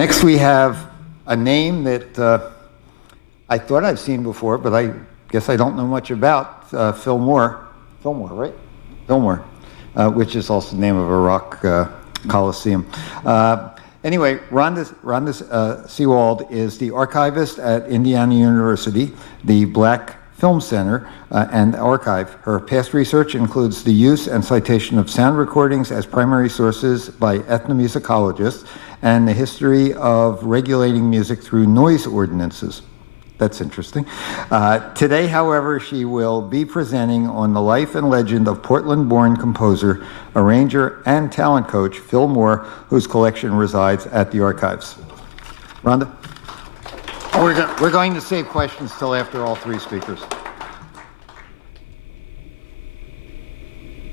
Next we have a name that I thought I've seen before, but I guess I don't know much about, Fillmore. Fillmore, right? Fillmore, which is also the name of a rock coliseum. Anyway, Ronda Sewald is the archivist at Indiana University, the Black Film Center and Archive. Her past research includes the use and citation of sound recordings as primary sources by ethnomusicologists and the history of regulating music through noise ordinances. That's interesting. Today, however, she will be presenting on the life and legend of Portland-born composer, arranger, and talent coach Phil Moore, whose collection resides at the archives. Rhonda? We're going to save questions till after all three speakers.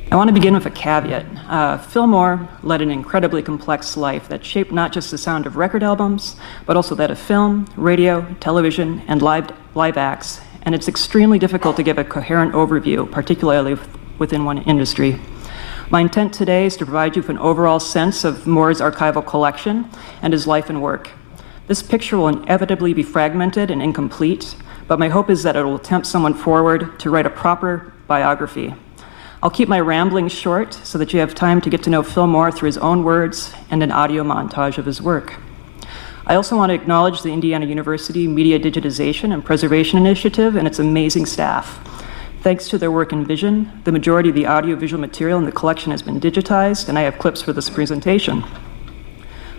I want to begin with a caveat. Phil Moore led an incredibly complex life that shaped not just the sound of record albums, but also that of film, radio, television, and live acts. And it's extremely difficult to give a coherent overview, particularly within one industry. My intent today is to provide you with an overall sense of Moore's archival collection and his life and work. This picture will inevitably be fragmented and incomplete, but my hope is that it will tempt someone forward to write a proper biography. I'll keep my ramblings short so that you have time to get to know Phil Moore through his own words and an audio montage of his work. I also want to acknowledge the Indiana University Media Digitization and Preservation Initiative and its amazing staff. Thanks to their work and vision, the majority of the audiovisual material in the collection has been digitized, and I have clips for this presentation.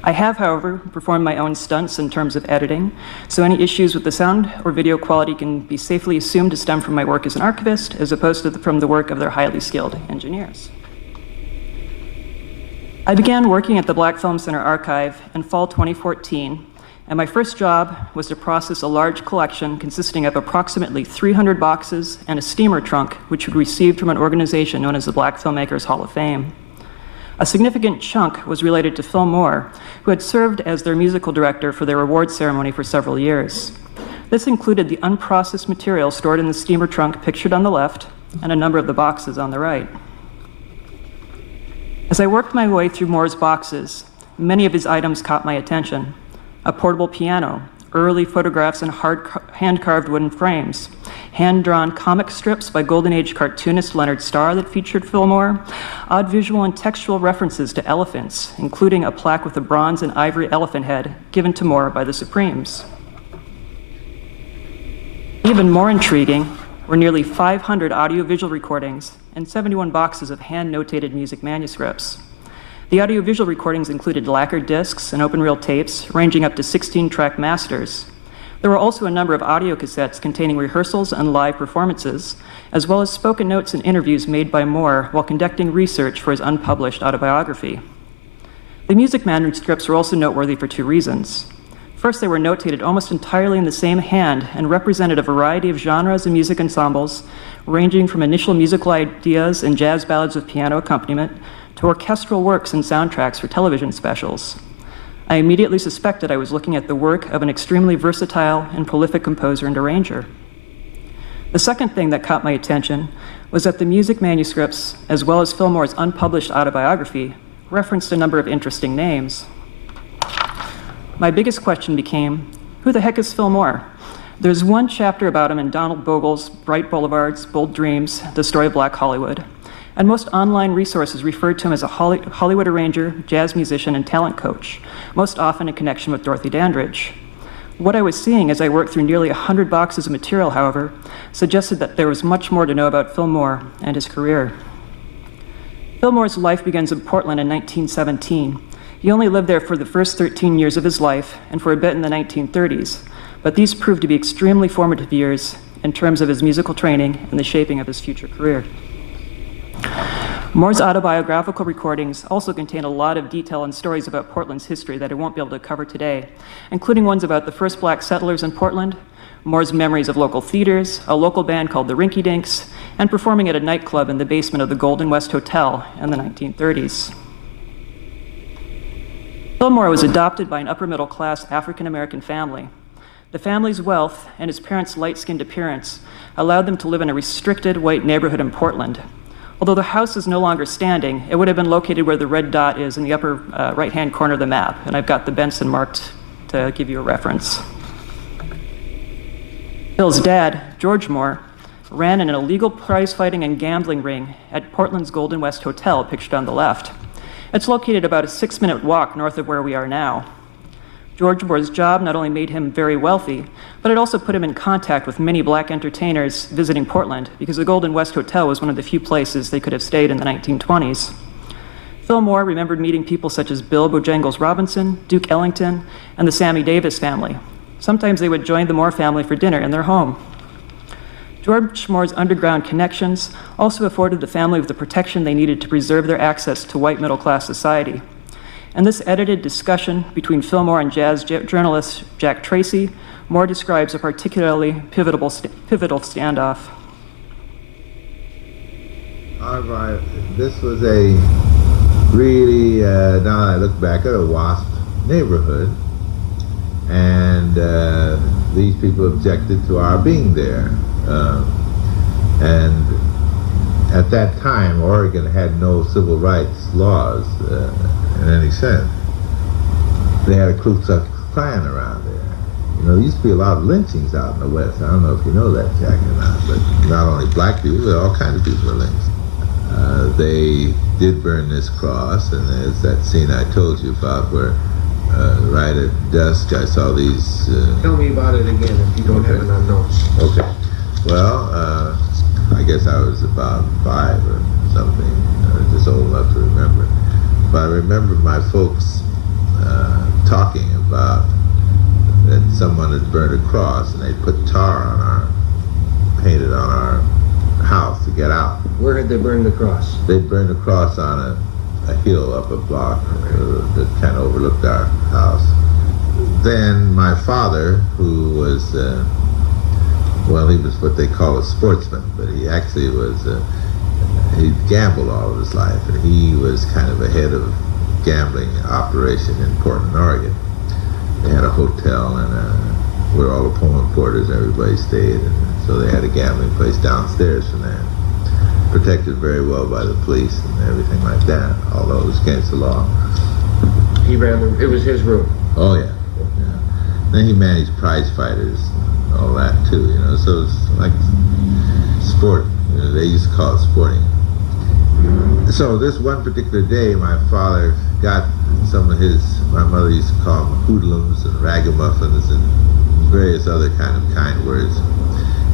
I have, however, performed my own stunts in terms of editing, so any issues with the sound or video quality can be safely assumed to stem from my work as an archivist, as opposed to from the work of their highly skilled engineers. I began working at the Black Film Center Archive in fall 2014, and my first job was to process a large collection consisting of approximately 300 boxes and a steamer trunk, which we received from an organization known as the Black Filmmakers Hall of Fame. A significant chunk was related to Phil Moore, who had served as their musical director for their award ceremony for several years. This included the unprocessed material stored in the steamer trunk pictured on the left and a number of the boxes on the right. As I worked my way through Moore's boxes, many of his items caught my attention. A portable piano, early photographs in hand-carved wooden frames, hand-drawn comic strips by Golden Age cartoonist Leonard Starr that featured Phil Moore, odd visual and textual references to elephants, including a plaque with a bronze and ivory elephant head given to Moore by the Supremes. Even more intriguing were nearly 500 audiovisual recordings and 71 boxes of hand-notated music manuscripts. The audiovisual recordings included lacquered discs and open-reel tapes, ranging up to 16-track masters. There were also a number of audio cassettes containing rehearsals and live performances, as well as spoken notes and interviews made by Moore while conducting research for his unpublished autobiography. The music manuscripts were also noteworthy for two reasons. First, they were notated almost entirely in the same hand and represented a variety of genres and music ensembles, ranging from initial musical ideas and jazz ballads with piano accompaniment to orchestral works and soundtracks for television specials. I immediately suspected I was looking at the work of an extremely versatile and prolific composer and arranger. The second thing that caught my attention was that the music manuscripts, as well as Phil Moore's unpublished autobiography, referenced a number of interesting names. My biggest question became, who the heck is Phil Moore? There's one chapter about him in Donald Bogle's Bright Boulevards, Bold Dreams, The Story of Black Hollywood, and most online resources referred to him as a Hollywood arranger, jazz musician, and talent coach, most often in connection with Dorothy Dandridge. What I was seeing as I worked through nearly 100 boxes of material, however, suggested that there was much more to know about Phil Moore and his career. Phil Moore's life begins in Portland in 1917. He only lived there for the first 13 years of his life and for a bit in the 1930s, but these proved to be extremely formative years in terms of his musical training and the shaping of his future career. Moore's autobiographical recordings also contain a lot of detail and stories about Portland's history that I won't be able to cover today, including ones about the first black settlers in Portland, Moore's memories of local theaters, a local band called the Rinky Dinks, and performing at a nightclub in the basement of the Golden West Hotel in the 1930s. Phil Moore was adopted by an upper-middle-class African-American family. The family's wealth and his parents' light-skinned appearance allowed them to live in a restricted white neighborhood in Portland. Although the house is no longer standing, it would have been located where the red dot is in the upper right-hand corner of the map, and I've got the Benson marked to give you a reference. Phil's dad, George Moore, ran an illegal prize-fighting and gambling ring at Portland's Golden West Hotel, pictured on the left. It's located about a 6-minute walk north of where we are now. George Moore's job not only made him very wealthy, but it also put him in contact with many black entertainers visiting Portland, because the Golden West Hotel was one of the few places they could have stayed in the 1920s. Phil Moore remembered meeting people such as Bill Bojangles Robinson, Duke Ellington, and the Sammy Davis family. Sometimes they would join the Moore family for dinner in their home. George Moore's underground connections also afforded the family with the protection they needed to preserve their access to white middle-class society. In this edited discussion between Phil Moore and jazz journalist Jack Tracy, Moore describes a particularly pivotal standoff. This was a really, now I look back at a WASP neighborhood, and these people objected to our being there. And at that time, Oregon had no civil rights laws in any sense. They had a Ku Klux Klan around there. You know, there used to be a lot of lynchings out in the West. I don't know if you know that, Jack, or not, but not only black people, but all kinds of people were lynched. They did burn this cross, and there's that scene I told you about where right at dusk I saw these... Tell me about it again if you don't have it on notes. Okay. Well, I guess I was about 5 or something, just old enough to remember. But I remember my folks talking about that someone had burned a cross and they put painted on our house to get out. Where had they burned the cross? They'd burned a cross on a hill up a block that kind of overlooked our house. Then my father, who was, well, he was what they call a sportsman, but he actually was, he gambled all of his life, and he was kind of a head of gambling operation in Portland, Oregon. They had a hotel and where all the Pullman porters, everybody stayed, and so they had a gambling place downstairs from there. Protected very well by the police and everything like that, although it was against the law. He ran it was his room. Oh yeah. Then he managed prize fighters and all that too, you know, so it's like sport. You know, they used to call it sporting. So this one particular day, my father got some of my mother used to call them hoodlums and ragamuffins and various other kind words,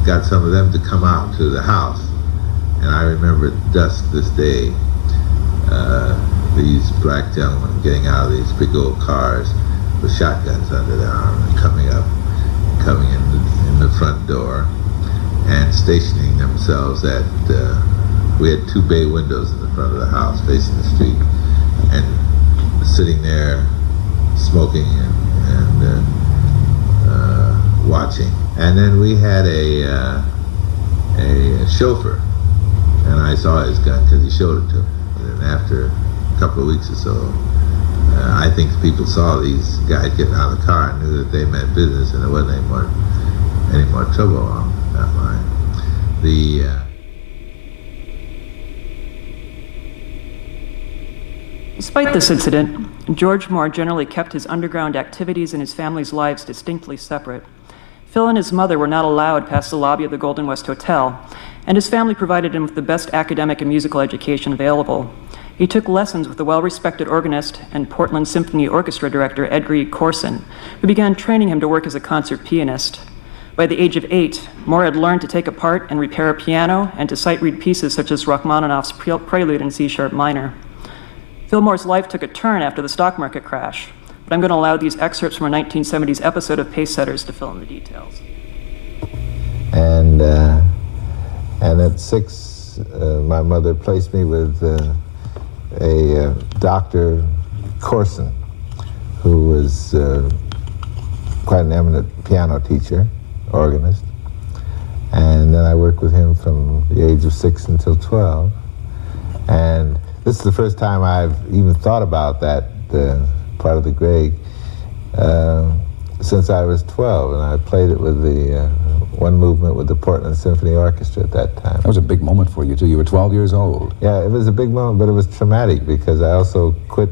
got some of them to come out to the house. And I remember at dusk this day, these black gentlemen getting out of these big old cars with shotguns under their arm and coming in the front door and stationing themselves at, we had 2 bay windows in the front of the house facing the street, and sitting there smoking and watching. And then we had a chauffeur, and I saw his gun because he showed it to me. And after a couple of weeks or so, I think people saw these guys getting out of the car and knew that they meant business, and there wasn't any more trouble on that line. Despite this incident, George Moore generally kept his underground activities and his family's lives distinctly separate. Phil and his mother were not allowed past the lobby of the Golden West Hotel, and his family provided him with the best academic and musical education available. He took lessons with the well-respected organist and Portland Symphony Orchestra director Edgar E. Corson, who began training him to work as a concert pianist. By the age of 8, Moore had learned to take apart and repair a piano and to sight-read pieces such as Rachmaninoff's Prelude in C-sharp minor. Phil Moore's life took a turn after the stock market crash, but I'm going to allow these excerpts from a 1970s episode of Pacesetters to fill in the details. And at 6, my mother placed me with a Dr. Corson, who was quite an eminent piano teacher, organist. And then I worked with him from the age of 6 until 12. And this is the first time I've even thought about that part of the Grieg since I was 12, and I played it with one movement with the Portland Symphony Orchestra at that time. That was a big moment for you, too. You were 12 years old. Yeah, it was a big moment, but it was traumatic because I also quit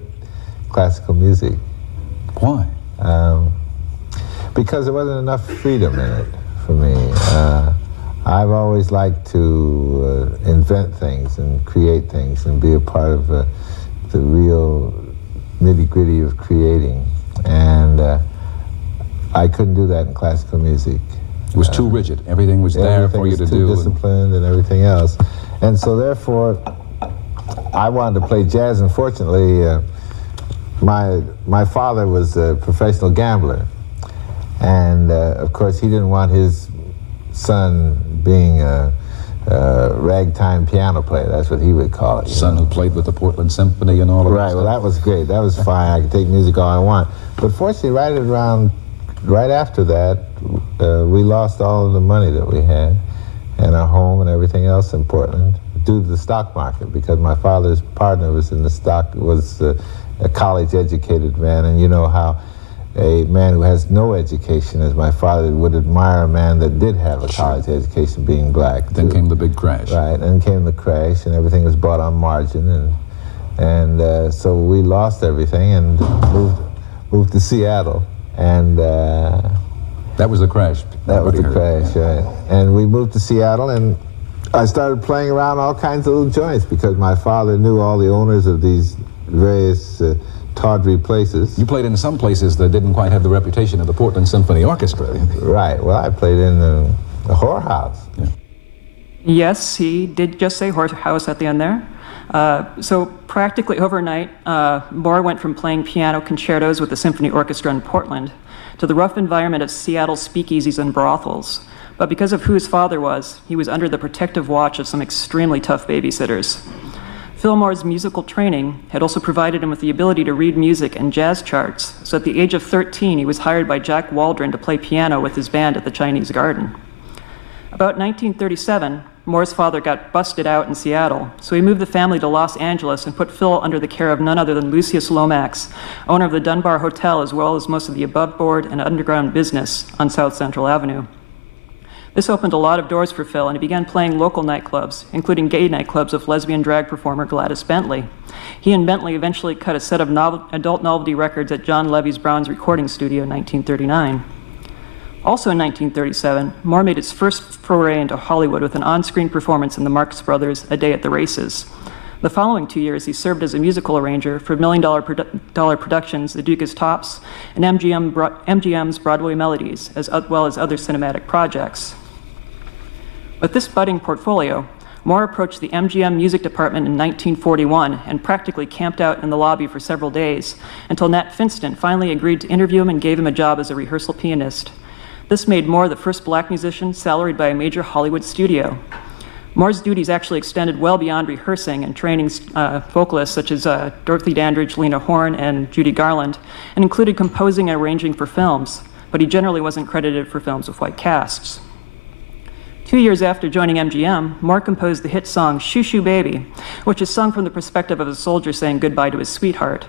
classical music. Why? Because there wasn't enough freedom in it for me. I've always liked to invent things and create things and be a part of the real nitty-gritty of creating. And I couldn't do that in classical music. It was too rigid. Everything was there for you to do. Everything was too disciplined and everything else. And so therefore, I wanted to play jazz, and fortunately, my father was a professional gambler. And of course, he didn't want his son being a ragtime piano player. That's what he would call it. Son who played with the Portland Symphony and all of that. Right, well, that was great. That was fine. I could take music all I want. But fortunately, right after that, we lost all of the money that we had and our home and everything else in Portland due to the stock market, because my father's partner was in the stock, was a college-educated man, and you know how a man who has no education, as my father would admire a man that did have a college education, being black. Then came the big crash. Right, then came the crash, and everything was bought on margin, and so we lost everything and moved to Seattle, and that was the crash. That was the crash, right? And we moved to Seattle, and I started playing around all kinds of little joints because my father knew all the owners of these various tawdry places. You played in some places that didn't quite have the reputation of the Portland Symphony Orchestra. Right. Well, I played in the whorehouse. Yeah. Yes, he did just say whorehouse at the end there. So practically overnight, Moore went from playing piano concertos with the symphony orchestra in Portland to the rough environment of Seattle's speakeasies and brothels. But because of who his father was, he was under the protective watch of some extremely tough babysitters. Phil Moore's musical training had also provided him with the ability to read music and jazz charts, so at the age of 13, he was hired by Jack Waldron to play piano with his band at the Chinese Garden. About 1937, Moore's father got busted out in Seattle, so he moved the family to Los Angeles and put Phil under the care of none other than Lucius Lomax, owner of the Dunbar Hotel, as well as most of the above-board and underground business on South Central Avenue. This opened a lot of doors for Phil, and he began playing local nightclubs, including gay nightclubs with lesbian drag performer Gladys Bentley. He and Bentley eventually cut a set of adult novelty records at John Levy's Brown's recording studio in 1939. Also in 1937, Moore made his first foray into Hollywood with an on-screen performance in the Marx Brothers' A Day at the Races. The following 2 years, he served as a musical arranger for million-dollar productions, The Duke is Tops, and MGM's Broadway Melodies, as well as other cinematic projects. With this budding portfolio, Moore approached the MGM music department in 1941 and practically camped out in the lobby for several days until Nat Finston finally agreed to interview him and gave him a job as a rehearsal pianist. This made Moore the first black musician salaried by a major Hollywood studio. Moore's duties actually extended well beyond rehearsing and training vocalists such as Dorothy Dandridge, Lena Horne, and Judy Garland, and included composing and arranging for films, but he generally wasn't credited for films with white casts. 2 years after joining MGM, Moore composed the hit song Shoo Shoo Baby, which is sung from the perspective of a soldier saying goodbye to his sweetheart.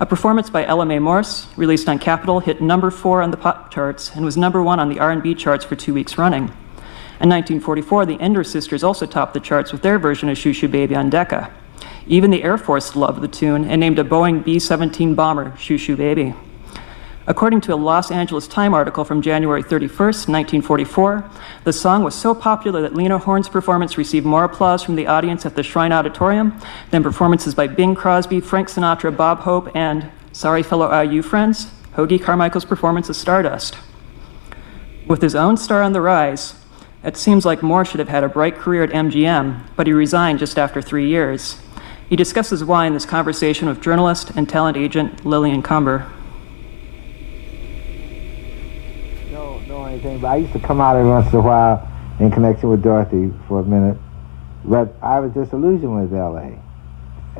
A performance by Ella Mae Morse, released on Capitol, hit number 4 on the pop charts and was number 1 on the R&B charts for 2 weeks running. In 1944, the Ender Sisters also topped the charts with their version of Shoo Shoo Baby on Decca. Even the Air Force loved the tune and named a Boeing B-17 bomber Shoo Shoo Baby. According to a Los Angeles Times article from January 31st, 1944, the song was so popular that Lena Horne's performance received more applause from the audience at the Shrine Auditorium than performances by Bing Crosby, Frank Sinatra, Bob Hope, and, sorry fellow IU friends, Hoagy Carmichael's performance of Stardust. With his own star on the rise, it seems like Moore should have had a bright career at MGM, but he resigned just after 3 years. He discusses why in this conversation with journalist and talent agent Lillian Cumber. Know anything, but I used to come out every once in a while in connection with Dorothy for a minute, but I was disillusioned with L.A.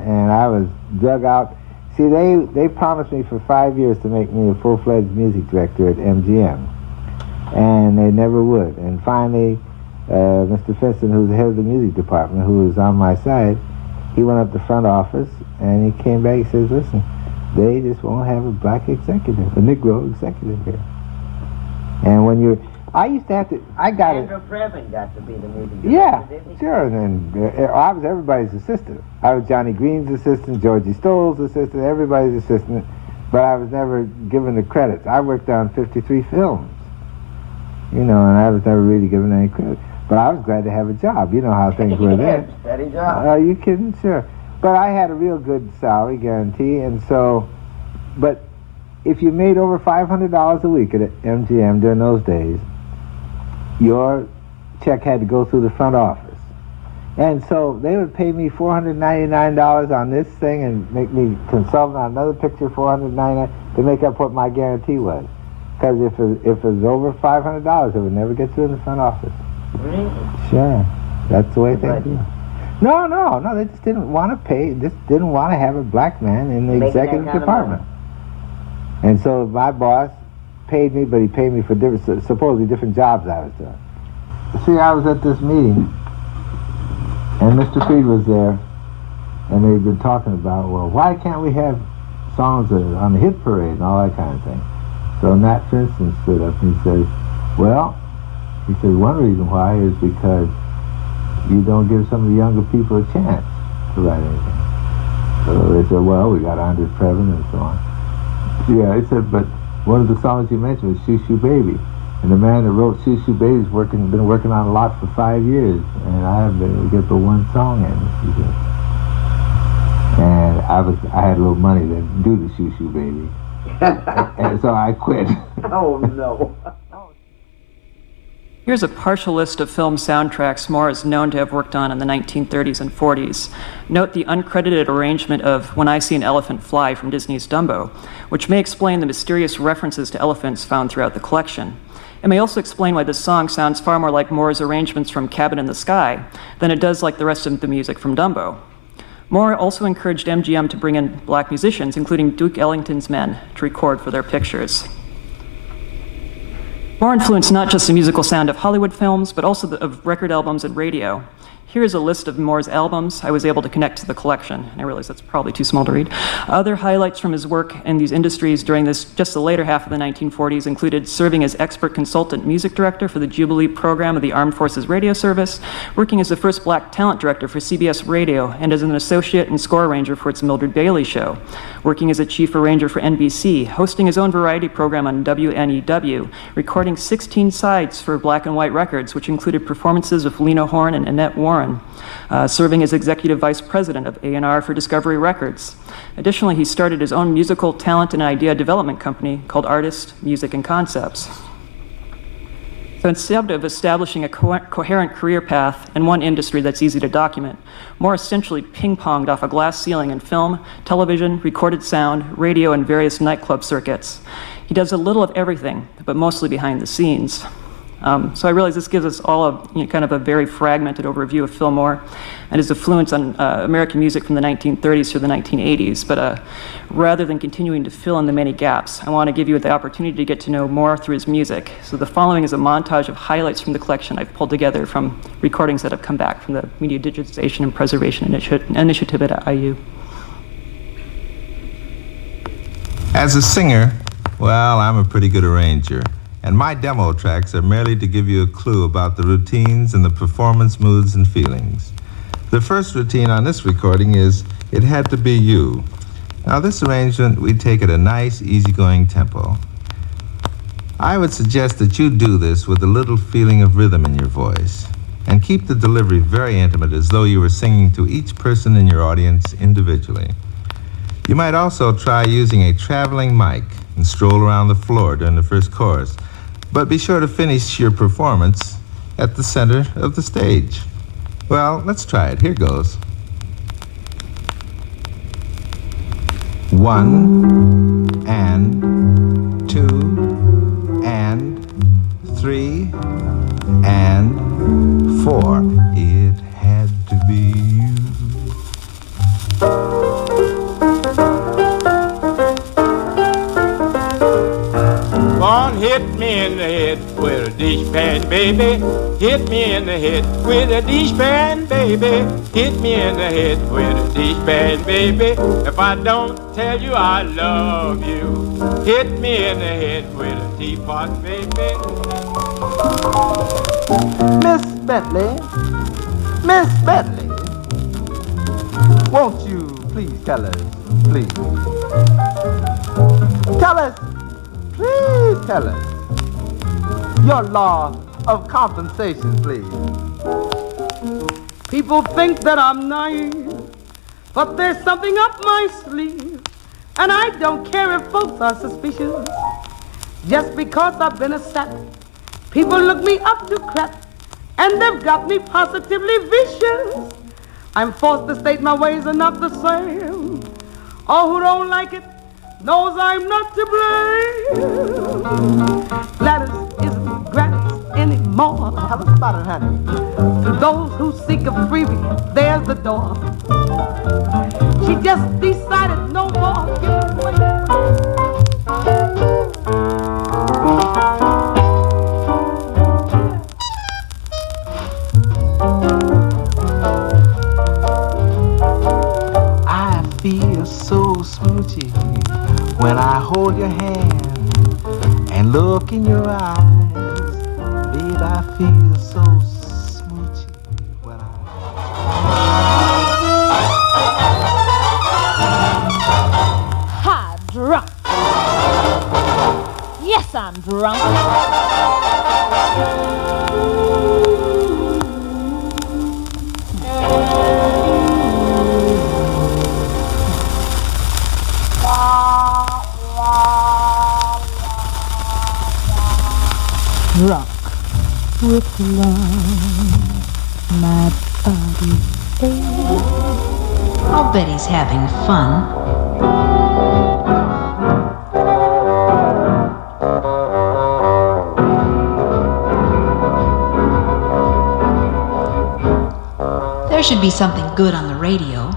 and I was dug out. See, they promised me for 5 years to make me a full-fledged music director at MGM, and they never would. And finally, Mr. Finston, who's the head of the music department, who was on my side, he went up to the front office, and he came back and says, listen, they just won't have a black executive, a Negro executive here. And when I used to have to, I got it. Andrew Previn got to be the music director, Yeah, didn't he? sure. And then I was everybody's assistant. I was Johnny Green's assistant, Georgie Stoll's assistant, everybody's assistant, but I was never given the credits. I worked on 53 films, and I was never really given any credit. But I was glad to have a job. You know how things were then. Steady job. Are you kidding? Sure. But I had a real good salary guarantee, and so, but if you made over $500 a week at MGM during those days, your check had to go through the front office. And so they would pay me $499 on this thing and make me consultant on another picture, $499, to make up what my guarantee was. Because if it was over $500, it would never get through in the front office. Really? Sure. That's the way things Right. do. No, they just didn't want to pay, just didn't want to have a black man in the Making that executive kind of department. And so my boss paid me, but he paid me for supposedly different jobs I was doing. See, I was at this meeting, and Mr. Freed was there, and they'd been talking about, well, why can't we have songs on the hit parade and all that kind of thing? So Nat Princeton stood up and he said, well, one reason why is because you don't give some of the younger people a chance to write anything. So they said, well, we got Andrew Previn and so on. Yeah, he said, but one of the songs you mentioned was Shoo Shoo Baby. And the man that wrote Shoo Shoo Baby's been working on a lot for 5 years, and I haven't been able to get but one song in, he said. And I had a little money to do the Shoo Shoo Baby. And so I quit. Oh, no. Here's a partial list of film soundtracks Moore is known to have worked on in the 1930s and 40s. Note the uncredited arrangement of When I See an Elephant Fly from Disney's Dumbo, which may explain the mysterious references to elephants found throughout the collection. It may also explain why this song sounds far more like Moore's arrangements from Cabin in the Sky than it does like the rest of the music from Dumbo. Moore also encouraged MGM to bring in black musicians, including Duke Ellington's Men, to record for their pictures. Moore influenced not just the musical sound of Hollywood films, but also of record albums and radio. Here's a list of Moore's albums I was able to connect to the collection. And I realize that's probably too small to read. Other highlights from his work in these industries during just the later half of the 1940s included serving as expert consultant music director for the Jubilee program of the Armed Forces Radio Service, working as the first black talent director for CBS Radio, and as an associate and score arranger for its Mildred Bailey show, working as a chief arranger for NBC, hosting his own variety program on WNEW, recording 16 sides for black and white records, which included performances of Lena Horne and Annette Warren, serving as executive vice president of A&R for Discovery Records. Additionally, he started his own musical talent and idea development company called Artist, Music, and Concepts. So instead of establishing a coherent career path in one industry that's easy to document, Moore essentially ping-ponged off a glass ceiling in film, television, recorded sound, radio, and various nightclub circuits. He does a little of everything, but mostly behind the scenes. So I realize this gives us all kind of a very fragmented overview of Phil Moore and his influence on American music from the 1930s through the 1980s. But rather than continuing to fill in the many gaps, I want to give you the opportunity to get to know Moore through his music. So the following is a montage of highlights from the collection I've pulled together from recordings that have come back from the Media Digitization and Preservation Initiative at IU. As a singer, well, I'm a pretty good arranger. And my demo tracks are merely to give you a clue about the routines and the performance moods and feelings. The first routine on this recording is It Had to Be You. Now this arrangement we take at a nice, easygoing tempo. I would suggest that you do this with a little feeling of rhythm in your voice and keep the delivery very intimate, as though you were singing to each person in your audience individually. You might also try using a traveling mic and stroll around the floor during the first chorus. But be sure to finish your performance at the center of the stage. Well, let's try it. Here goes. 1 and 2 and 3 and 4. It had to be you. One hit me in the head with a dishpan, baby. Hit me in the head with a dishpan, baby. Hit me in the head with a dishpan, baby. If I don't tell you I love you, hit me in the head with a teapot, baby. Miss Bentley, Miss Bentley, won't you please tell us, please? Tell us, please tell us, your law of compensation, please. People think that I'm naive, but there's something up my sleeve, and I don't care if folks are suspicious. Just because I've been a sap, people look me up to crap, and they've got me positively vicious. I'm forced to state my ways are not the same. All who don't like it knows I'm not to blame. Gladys isn't Gladys anymore. Tell us about it, honey. To those who seek a freebie, there's the door. She just decided no more giving away. I feel so smoochy when I hold your hand and look in your eyes. Babe, I feel so smoochy when Ha, drunk. Yes, I'm drunk. Drunk with love, my body aches. I'll bet he's having fun. There should be something good on the radio.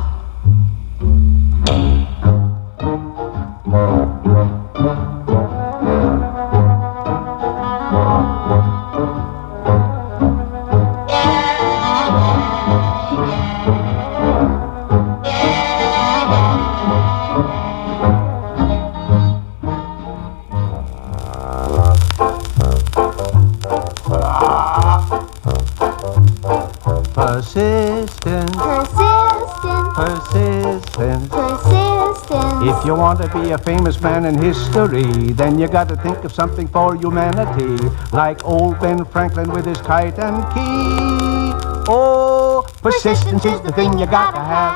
If you want to be a famous man in history, then you got to think of something for humanity, like old Ben Franklin with his kite and key. Oh, persistence is the thing you got to have.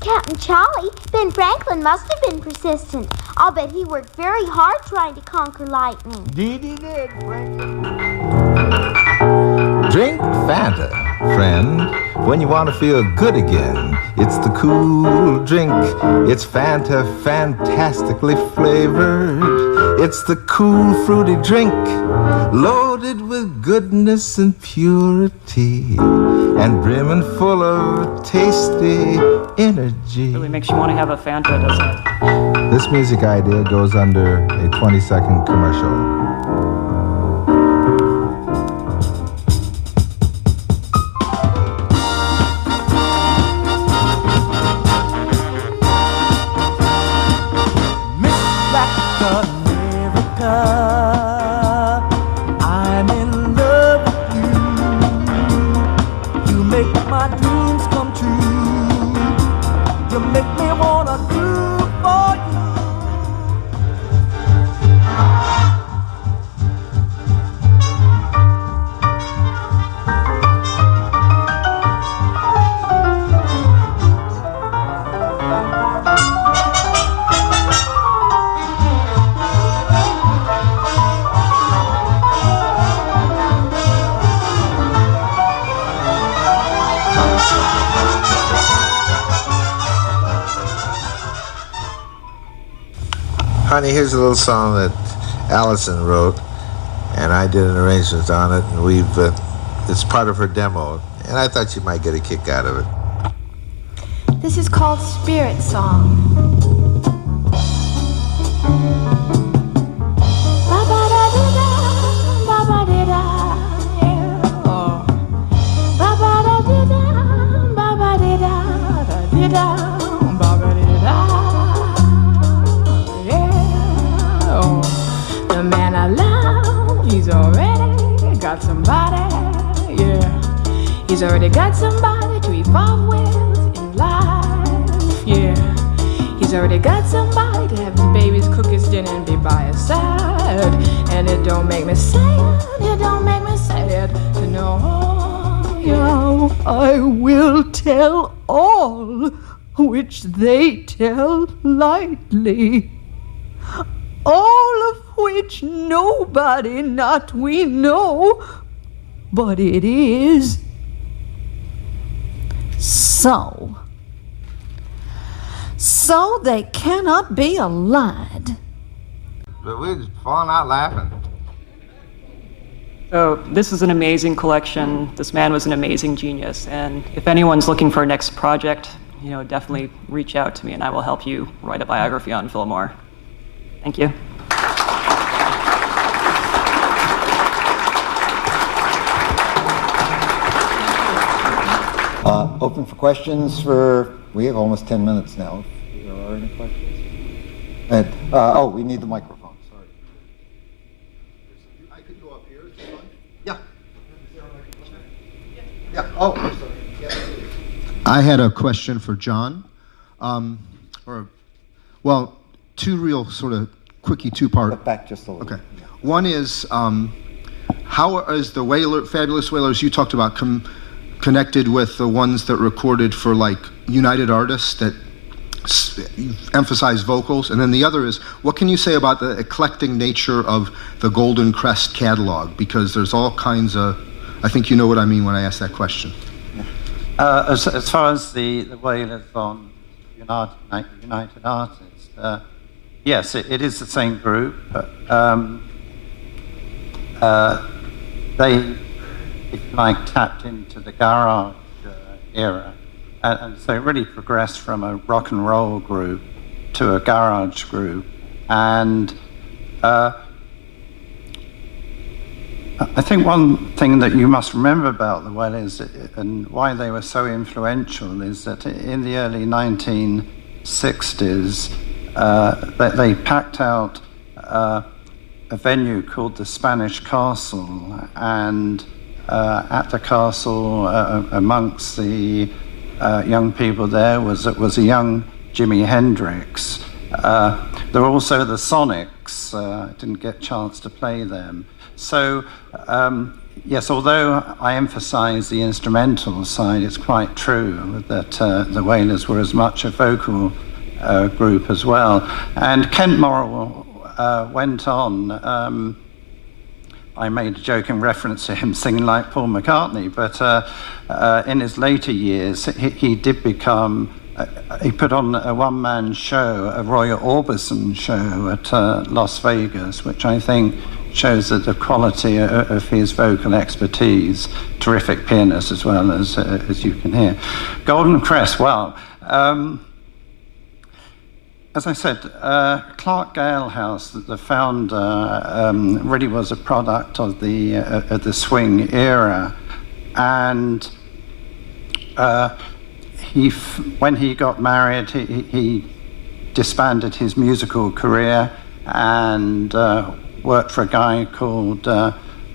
Captain Charlie, Ben Franklin must have been persistent. I'll bet he worked very hard trying to conquer lightning. Indeed he did, Franklin. Drink Fanta, friend, when you want to feel good again. It's the cool drink. It's Fanta fantastically flavored. It's the cool fruity drink, loaded with goodness and purity, and brimming full of tasty energy. Really makes you want to have a Fanta, doesn't it? This music idea goes under a 20-second commercial. Honey, here's a little song that Allison wrote, and I did an arrangement on it, and it's part of her demo, and I thought you might get a kick out of it. This is called Spirit Song. Ba ba love. He's already got somebody, yeah. He's already got somebody to evolve with in life, yeah. He's already got somebody to have his babies, cook his dinner, and be by his side. And it don't make me sad, it don't make me sad to know, yeah, I will tell all which they tell lightly, all of which nobody not we know, but it is so. So they cannot be allied. But we just falling out laughing. So this is an amazing collection. This man was an amazing genius. And if anyone's looking for a next project, definitely reach out to me and I will help you write a biography on Fillmore. Thank you. Open for questions we have almost 10 minutes now. If there are any questions. And, we need the microphone, sorry. I could go up here, is it fine? Yeah. Yeah, oh, I'm sorry. Yeah. I had a question for John. Two real sort of quickie two-part. Step back just a little. Okay. One is, how is the Fabulous Wailers you talked about connected with the ones that recorded for like United Artists that emphasize vocals? And then the other is, what can you say about the eclectic nature of the Golden Crest catalog? Because there's all kinds of, I think you know what I mean when I ask that question. As far as the Wailers on United Artists, yes, it is the same group. They, if you like, tapped into the garage era. And so it really progressed from a rock and roll group to a garage group. And I think one thing that you must remember about the Wailers and why they were so influential is that in the early 1960s, they packed out a venue called the Spanish Castle, and at the castle, amongst the young people there was a young Jimi Hendrix. There were also the Sonics. I didn't get a chance to play them. So, yes, although I emphasize the instrumental side, it's quite true that the Wailers were as much a vocal group as well. And Kent Morrill went on. I made a joke in reference to him singing like Paul McCartney, but in his later years, he did become, he put on a one-man show, a Roy Orbison show at Las Vegas, which I think shows that the quality of his vocal expertise. Terrific pianist as well, as you can hear. Golden Crest, well, as I said, Clark Galehouse, the founder, really was a product of the swing era, and when he got married, he disbanded his musical career and worked for a guy called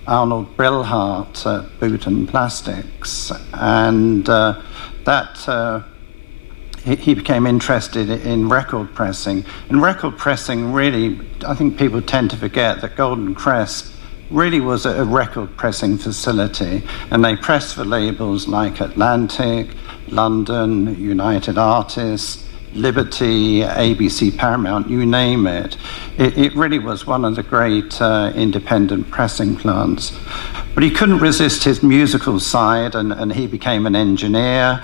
Arnold Brillhart at Boot and Plastics, and he became interested in record pressing. And record pressing really, I think people tend to forget that Golden Crest really was a record pressing facility, and they pressed for labels like Atlantic, London, United Artists, Liberty, ABC, Paramount, you name it. It really was one of the great independent pressing plants. But he couldn't resist his musical side, and he became an engineer.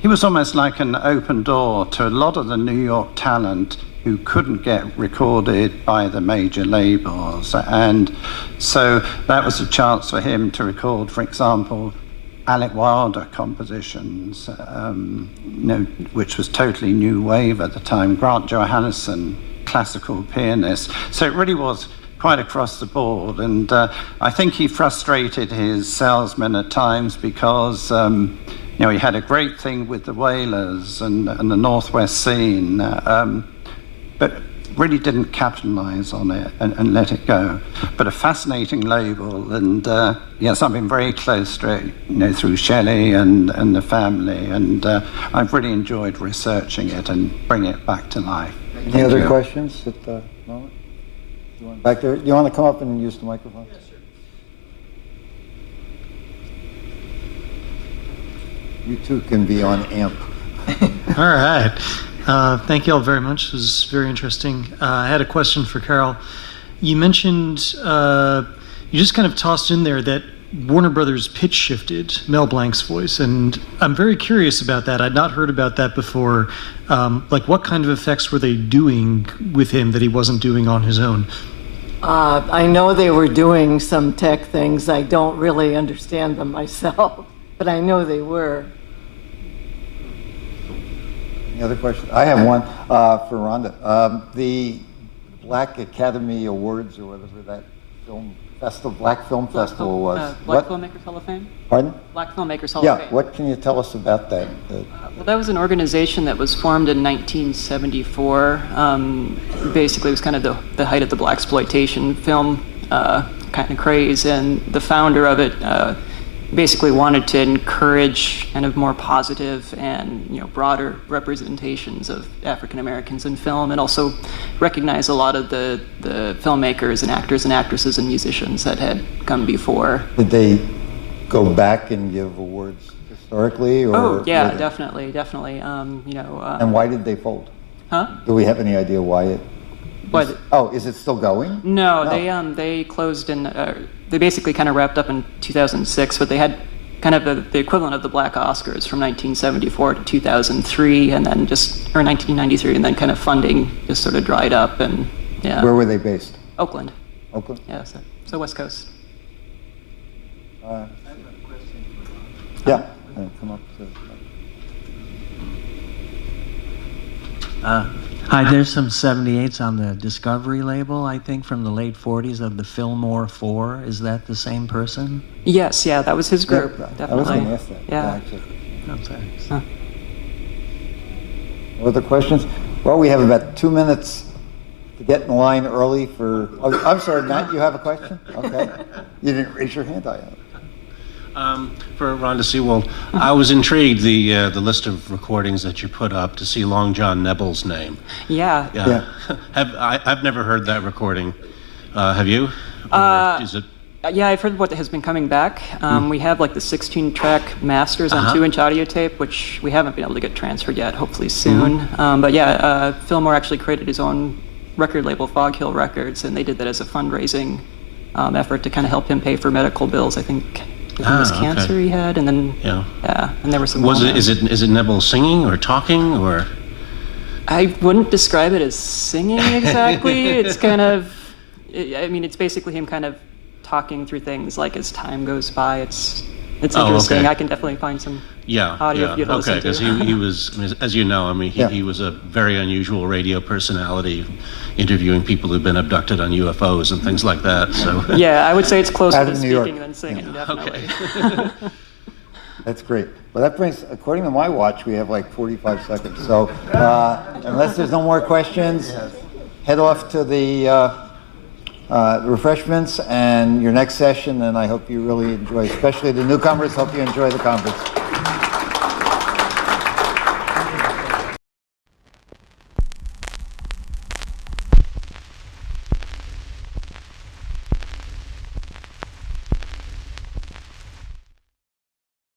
He was almost like an open door to a lot of the New York talent who couldn't get recorded by the major labels. And so that was a chance for him to record, for example, Alec Wilder compositions, which was totally new wave at the time. Grant Johannesson, classical pianist. So it really was quite across the board, and I think he frustrated his salesmen at times because he had a great thing with the Wailers and the Northwest scene, but really didn't capitalize on it and let it go. But a fascinating label, and yes, I've been very close to it, through Shelley and the family, and I've really enjoyed researching it and bringing it back to life. Any other questions at the moment? Back there, you want to come up and use the microphone? Yes, sir. You two can be on amp. All right. Thank you all very much. This was very interesting. I had a question for Carol. You mentioned, you just kind of tossed in there that Warner Brothers pitch shifted Mel Blanc's voice, and I'm very curious about that. I'd not heard about that before. Like, what kind of effects were they doing with him that he wasn't doing on his own? I know they were doing some tech things. I don't really understand them myself, but I know they were. Any other questions? I have one for Rhonda. The Black Academy Awards, or whatever that Black Film Festival was. Black Filmmakers Hall of Fame? Pardon? Black Filmmakers Hall of Fame. Yeah, what can you tell us about that? Well, that was an organization that was formed in 1974. Basically, it was kind of the height of the blaxploitation film kind of craze, and the founder of it basically wanted to encourage kind of more positive and broader representations of African Americans in film, and also recognize a lot of the filmmakers and actors and actresses and musicians that had come before. Did they go back and give awards historically? Or oh yeah, definitely. And why did they fold? Huh? Do we have any idea why it? What? Oh, is it still going? No. They closed in. They basically kind of wrapped up in 2006, but they had kind of the equivalent of the Black Oscars from 1974 to 2003, and then or 1993, and then kind of funding just sort of dried up, and yeah. Where were they based? Oakland. Oakland? Yeah, so West Coast. Yeah, come up to. Hi, there's some 78s on the Discovery label, I think, from the late 40s of the Fillmore Four. Is that the same person? Yes, yeah, that was his group, definitely. I was going to ask that. Yeah. Actually. No, thanks. Huh. Other questions? Well, we have about 2 minutes to get in line early for. Oh, I'm sorry, Matt, you have a question? Okay. You didn't raise your hand, I have. For Ronda Sewald, I was intrigued the list of recordings that you put up to see Long John Nebel's name. Yeah. I've never heard that recording. Have you? Is it? Yeah, I've heard what has been coming back. We have like the 16-track masters on 2-inch audio tape, which we haven't been able to get transferred yet. Hopefully soon. But yeah, Fillmore actually created his own record label, Fog Hill Records, and they did that as a fundraising effort to kind of help him pay for medical bills. I think it was cancer he had, and then and there were some. Is it Nebel singing or talking or? I wouldn't describe it as singing exactly. It's kind of, it's basically him kind of talking through things like as time goes by. It's interesting. Okay. I can definitely find some audio for you to listen to. Because he was, as you know, he was a very unusual radio personality, interviewing people who've been abducted on UFOs and things like that. So yeah, I would say it's closer to New York. speaking than singing, definitely. Okay. That's great. Well, that brings, according to my watch, we have like 45 seconds. So unless there's no more questions, head off to the refreshments and your next session, and I hope you really enjoy, especially the newcomers. Hope you enjoy the conference.